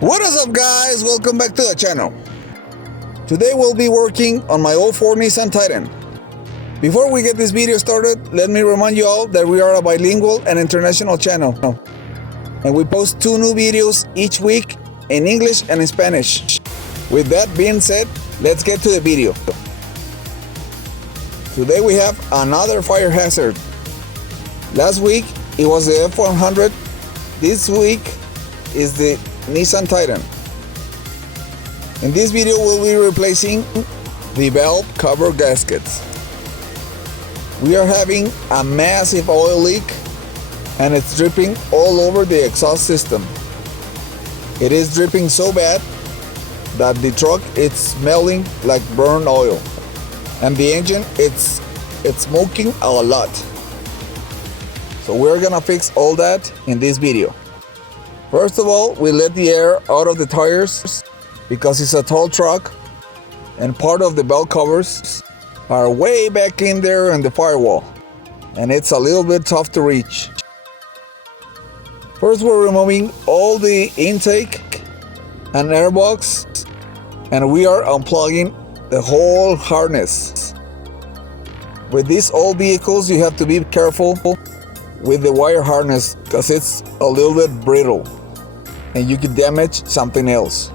What is up, guys? Welcome back to the channel. Today we'll be working on my 04 Nissan Titan. Before we get this video started, let me remind you all that we are a bilingual and international channel, and we post 2 new videos each week in English and in Spanish. With that being said, let's get to the video. Today we have another fire hazard. Last week it was the F100. This week is the Nissan Titan. In this video we'll be replacing the valve cover gaskets. We are having a massive oil leak and it's dripping all over the exhaust system. It is dripping so bad that the truck is smelling like burned oil, and the engine it's smoking a lot. So we're gonna fix all that in this video. First of all, we let the air out of the tires because it's a tall truck and part of the belt covers are way back in there in the firewall and it's a little bit tough to reach. First, we're removing all the intake and airbox and we are unplugging the whole harness. With these old vehicles, you have to be careful with the wire harness because it's a little bit brittle and you could damage something else.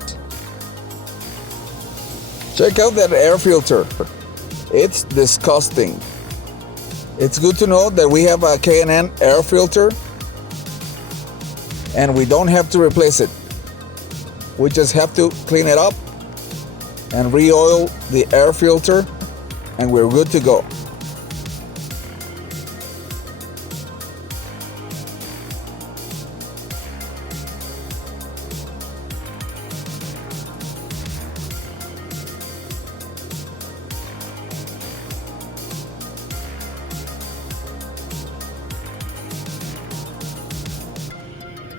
Check out that air filter. It's disgusting. It's good to know that we have a K&N air filter and we don't have to replace it. We just have to clean it up and re-oil the air filter and we're good to go.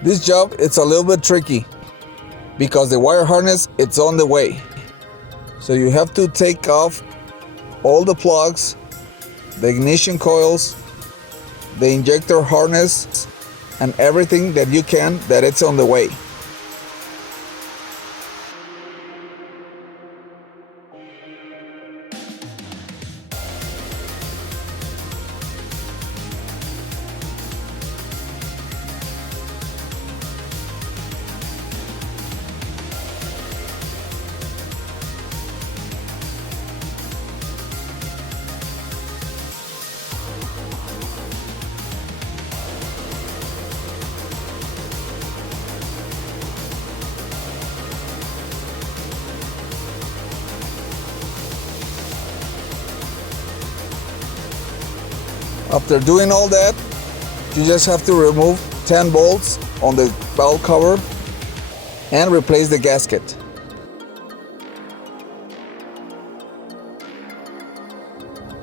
This job, it's a little bit tricky because the wire harness, it's on the way. So you have to take off all the plugs, the ignition coils, the injector harness, and everything that you can that it's on the way. After doing all that, you just have to remove 10 bolts on the valve cover and replace the gasket.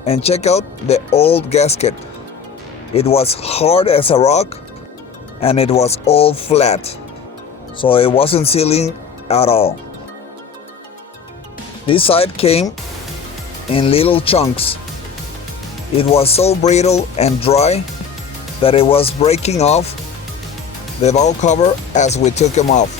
And check out the old gasket. It was hard as a rock and it was all flat, so it wasn't sealing at all. This side came in little chunks. It was so brittle and dry that it was breaking off the valve cover as we took them off.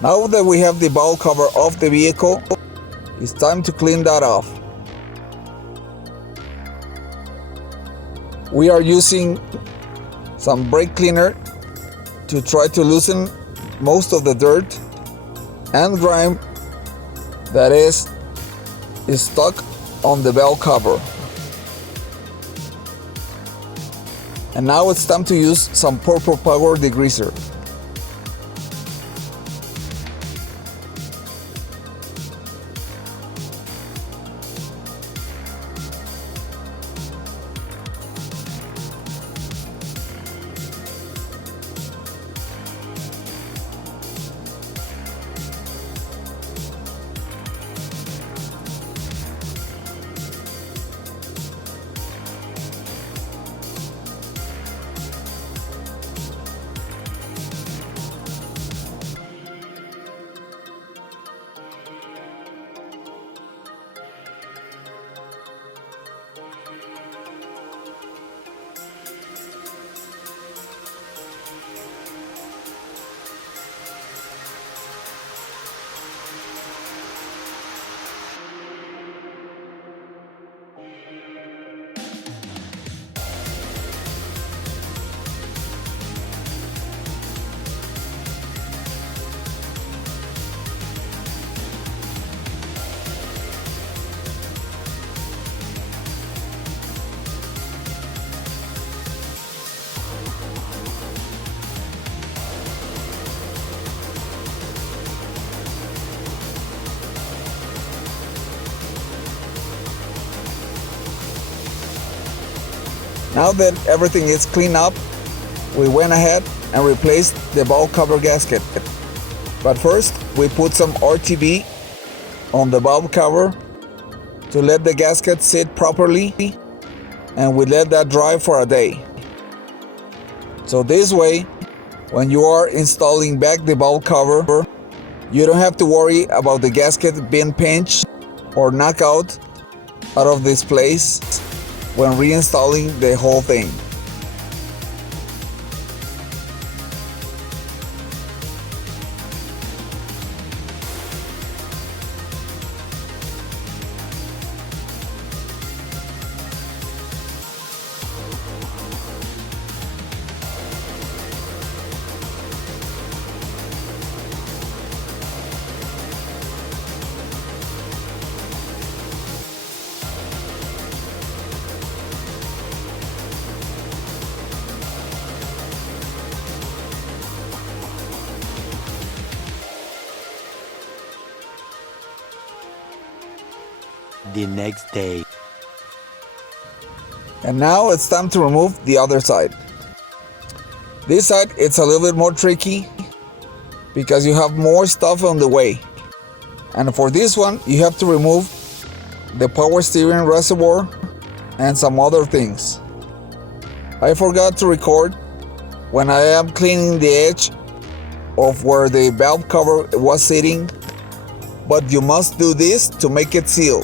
Now that we have the valve cover off the vehicle, it's time to clean that off. We are using some brake cleaner to try to loosen most of the dirt and grime that is stuck on the valve cover. And now it's time to use some purple power degreaser. Now that everything is cleaned up, we went ahead and replaced the valve cover gasket. But first, we put some RTV on the valve cover to let the gasket sit properly, and we let that dry for a day. So this way, when you are installing back the valve cover, you don't have to worry about the gasket being pinched or knocked out of this place when reinstalling the whole thing. The next day. And now it's time to remove the other side. This side, it's a little bit more tricky because you have more stuff on the way. And for this one, you have to remove the power steering reservoir and some other things. I forgot to record when I am cleaning the edge of where the valve cover was sitting, but you must do this to make it seal.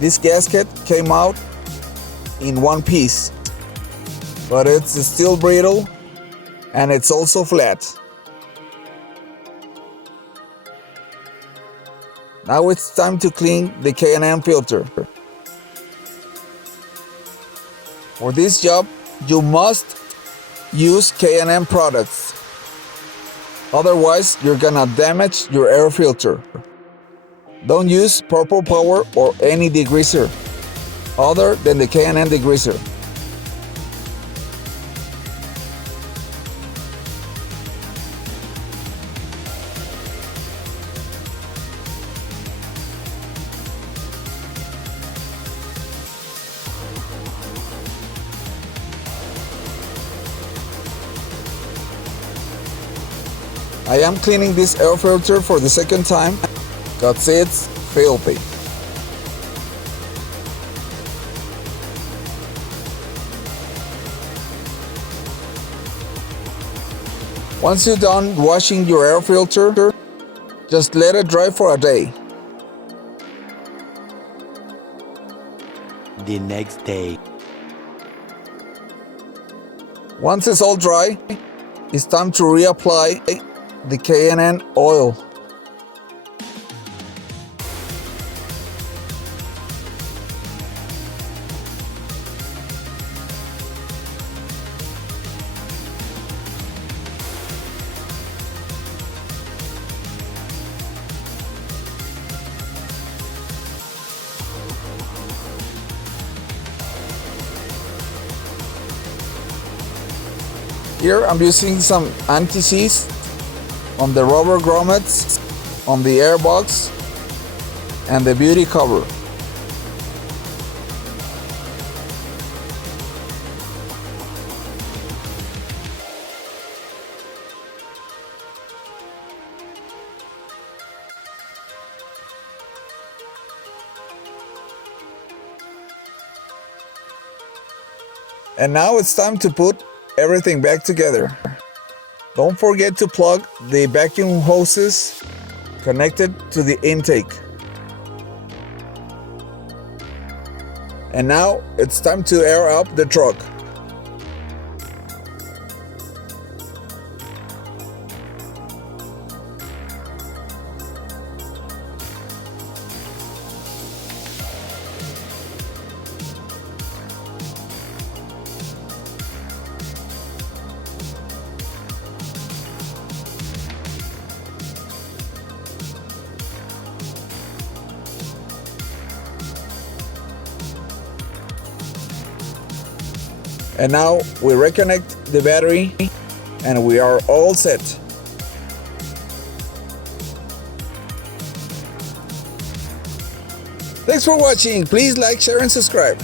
This gasket came out in one piece, but it's still brittle and it's also flat. Now it's time to clean the K&N filter. For this job, you must use K&N products. Otherwise, you're gonna damage your air filter. Don't use Purple Power or any degreaser other than the K&N degreaser. I am cleaning this air filter for the second time because it's filthy. Once you're done washing your air filter, just let it dry for a day. The next day. Once it's all dry, it's time to reapply the K&N oil. Here I'm using some anti-seize on the rubber grommets, on the airbox, and the beauty cover. And now it's time to put everything back together. Don't forget to plug the vacuum hoses connected to the intake. And now it's time to air up the truck. And now we reconnect the battery and we are all set. Thanks for watching. Please like, share and subscribe.